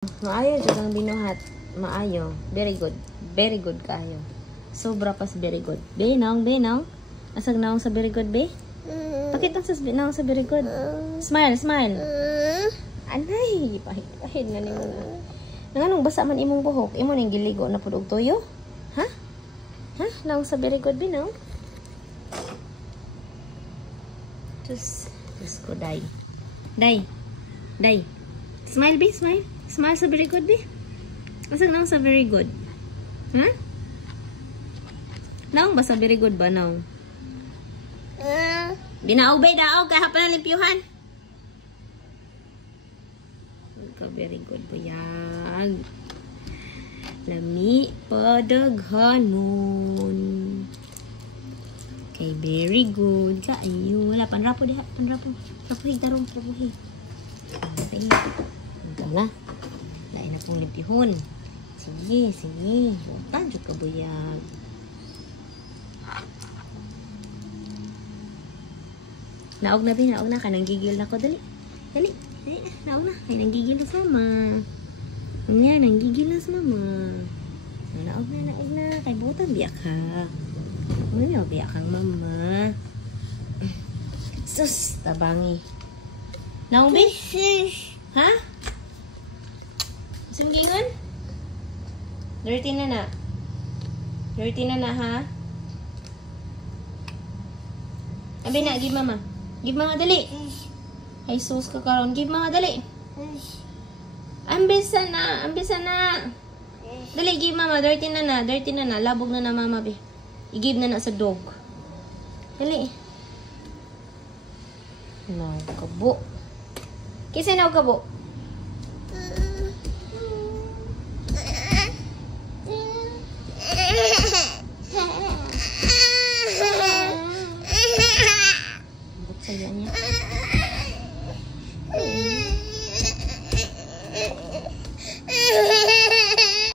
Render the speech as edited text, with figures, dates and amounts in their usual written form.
Maayo jud ang binuhat. Maayo. Very good. Very good kayo. Sobra pas very good. Benong, benong. Asag naong sa very good, be? Pakita sa naong sa very good. Smile, smile. Anay, pahid nga nimo na. Nanganong basa man imong buhok? Imo ning giligo na pud og tuyo? Ha? Ha? Naong sa very good, benong? Just ko day. Day. Day. Smile, be, smile. Smile sa very good, be. Asag naong sa very good? Ha? Naong ba sa very good ba, naong? Binaog, be, daog. Kaya pa na limpyuhan. Very good, buyag. Lami, padaghanon. Okay, very good. Kaayo. Wala, panrapo diha. Panrapo. Rapuhig, tarong. Rapuhig. Okay. Ito na. Lain na pong limpihon. Sige, sige. Bukan dyan ka, buyag. Naog na, naog na. Kanang gigil na ko. Dali. Dali. Dali na. Naog na. Ay, nanggigil na sa mama. Mamaya, nanggigil na sa mama. Naog na, naog na. Kay butan, biyak ka. Ano, biyak kang mama. Sus, tabangi. Naog, be? Ha? Sunggingon? Dirty na na. Dirty na na, ha? Abi na, give mama. Give mama, dali. Ay, sus ka karon. Give mama, dali. Ambisa na, ambisa na. Dali, give mama. Dirty na na, dirty na na. Labog na na, mama, be. I-give na na sa dog. Dali. Naw, kabo. Kisa naw kabo?